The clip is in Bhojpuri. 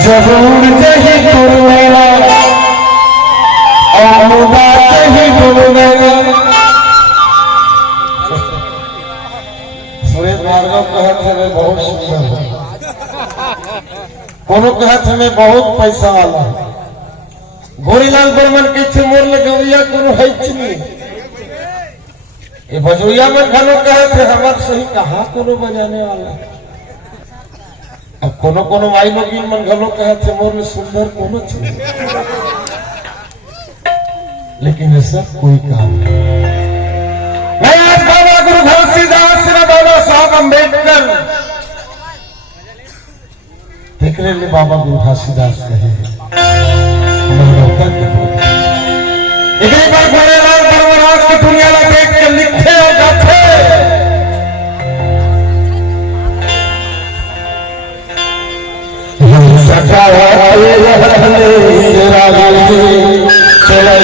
जरूर जही गुरुवेला औदा जही गुरुवेला सुरेश भार्गव कहत है बहुत सुंदर कोनो कहत हमें बहुत पैसा वाला गोरीलाल बर्मन के छे मोर लगविया कोनो है नहीं ये भजोइया में खानो कहत है हमार सही कहा कोनो बजाने वाला अब कोनो कोनो माई लोग मन घलो कहत है मोर में सुंदर कोनो छे लेकिन ये सब कोई काम नहीं। आज बाबा गुरु घासीदास ने बाबा साहब अम्बेडकर देख ले बाबा गुरु घासीदास कहे एक बार गोरेलाल बर्मन की दुनिया में देख के लिखे और जाते सखा चला